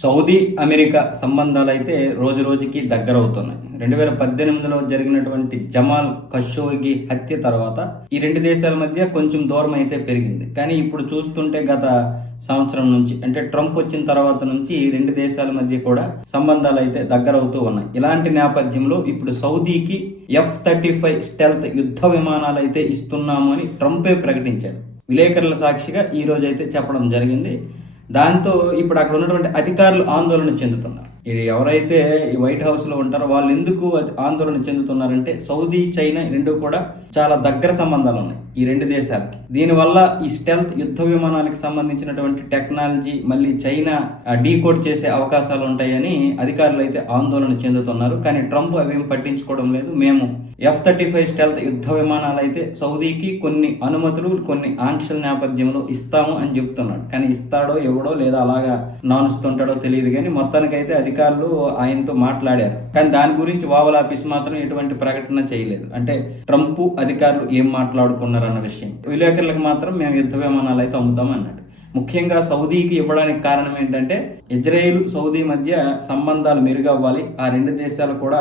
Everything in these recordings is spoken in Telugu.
సౌదీ అమెరికా సంబంధాలు అయితే రోజు రోజుకి దగ్గరవుతున్నాయి. రెండు వేల పద్దెనిమిదిలో జరిగినటువంటి జమాల్ ఖషోగి హత్య తర్వాత ఈ రెండు దేశాల మధ్య కొంచెం దూరం అయితే పెరిగింది. కానీ ఇప్పుడు చూస్తుంటే గత సంవత్సరం నుంచి అంటే ట్రంప్ వచ్చిన తర్వాత నుంచి ఈ రెండు దేశాల మధ్య కూడా సంబంధాలు అయితే దగ్గరవుతూ ఉన్నాయి. ఇలాంటి నేపథ్యంలో ఇప్పుడు సౌదీకి ఎఫ్ థర్టీ ఫైవ్ స్టెల్త్ యుద్ధ విమానాలు అయితే ఇస్తున్నాము అని ట్రంపే ప్రకటించాడు. విలేకరుల సాక్షిగా ఈ రోజు అయితే చెప్పడం జరిగింది. దాంతో ఇప్పుడు అక్కడ ఉన్నటువంటి అధికారులు ఆందోళన చెందుతున్నారు. ఇది ఎవరైతే ఈ వైట్ హౌస్లో ఉంటారో వాళ్ళు ఎందుకు ఆందోళన చెందుతున్నారంటే సౌదీ చైనా రెండు కూడా చాలా దగ్గర సంబంధాలు ఉన్నాయి ఈ రెండు దేశాలకి. దీనివల్ల ఈ స్టెల్త్ యుద్ధ విమానాలకు సంబంధించినటువంటి టెక్నాలజీ మళ్ళీ చైనా డీకోడ్ చేసే అవకాశాలు ఉంటాయని అధికారులు అయితే ఆందోళన చెందుతున్నారు. కానీ ట్రంప్ అవేం పట్టించుకోవడం లేదు. మేము ఎఫ్ థర్టీ ఫైవ్ స్టెల్త్ యుద్ధ విమానాలు అయితే సౌదీకి కొన్ని అనుమతులు కొన్ని ఆంక్షల నేపథ్యంలో ఇస్తాము అని చెప్తున్నాడు. కానీ ఇస్తాడో ఎవడో లేదా అలాగా నానుస్తుంటాడో తెలియదు. కానీ మొత్తానికైతే అధికారులు ఆయనతో మాట్లాడారు. కానీ దాని గురించి ఓవల్ ఆఫీస్ మాత్రం ఎటువంటి ప్రకటన చేయలేదు. అంటే ట్రంప్ అధికారులు ఏం మాట్లాడుకున్నారు అన్న విషయం. విలేకరులకు మాత్రం మేము యుద్ధ విమానాలు అయితే అమ్ముతాం అన్నాడు ముఖ్యంగా సౌదీకి ఇవ్వడానికి కారణం ఏంటంటే ఇజ్రాయేల్ సౌదీ మధ్య సంబంధాలు మెరుగవ్వాలి. ఆ రెండు దేశాలు కూడా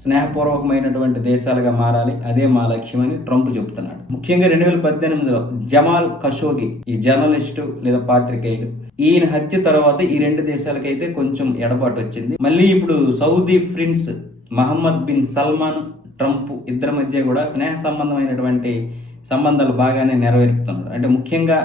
స్నేహపూర్వకమైనటువంటి దేశాలుగా మారాలి. అదే మా లక్ష్యమని ట్రంప్ చెబుతున్నాడు. ముఖ్యంగా రెండు వేల పద్దెనిమిదిలో జమాల్ ఖషోగి ఈ జర్నలిస్టు లేదా పాత్రికేయుడు ఈయన హత్య తర్వాత ఈ రెండు దేశాలకైతే కొంచెం ఎడబాటు వచ్చింది. మళ్ళీ ఇప్పుడు Saudi prince Mohammed bin Salman Trump ఇద్దరి మధ్య కూడా స్నేహ సంబంధమైనటువంటి సంబంధాలు బాగానే నెరవేరుతున్నాడు అంటే ముఖ్యంగా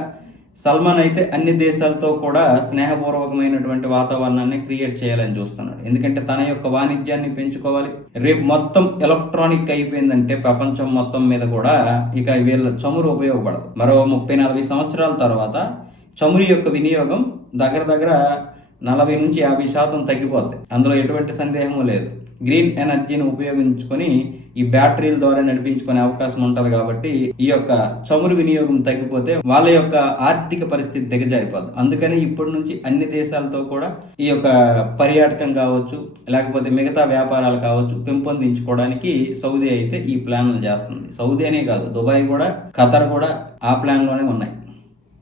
సల్మాన్ అయితే అన్ని దేశాలతో కూడా స్నేహపూర్వకమైనటువంటి వాతావరణాన్ని క్రియేట్ చేయాలని చూస్తున్నాడు. ఎందుకంటే తన యొక్క వాణిజ్యాన్ని పెంచుకోవాలి. రేపు మొత్తం ఎలక్ట్రానిక్ అయిపోయిందంటే ప్రపంచం మొత్తం మీద కూడా ఇక వీళ్ళ చమురు ఉపయోగపడదు. మరో ముప్పై నలభై సంవత్సరాల తర్వాత చమురు యొక్క వినియోగం దగ్గర దగ్గర నలభై నుంచి యాభై శాతం తగ్గిపోద్ది. అందులో ఎటువంటి సందేహము లేదు. గ్రీన్ ఎనర్జీని ఉపయోగించుకొని ఈ బ్యాటరీల ద్వారా నడిపించుకునే అవకాశం ఉంటుంది కాబట్టి ఈ యొక్క చమురు వినియోగం తగ్గిపోతే వాళ్ళ యొక్క ఆర్థిక పరిస్థితి దిగజారిపోదు అందుకని ఇప్పటి నుంచి అన్ని దేశాలతో కూడా ఈ యొక్క పర్యాటకం కావచ్చు లేకపోతే మిగతా వ్యాపారాలు కావచ్చు పెంపొందించుకోవడానికి సౌదీ అయితే ఈ ప్లాన్లు చేస్తుంది. సౌదీ అనే కాదు దుబాయ్ కూడా ఖతర్ కూడా ఆ ప్లాన్లోనే ఉన్నాయి.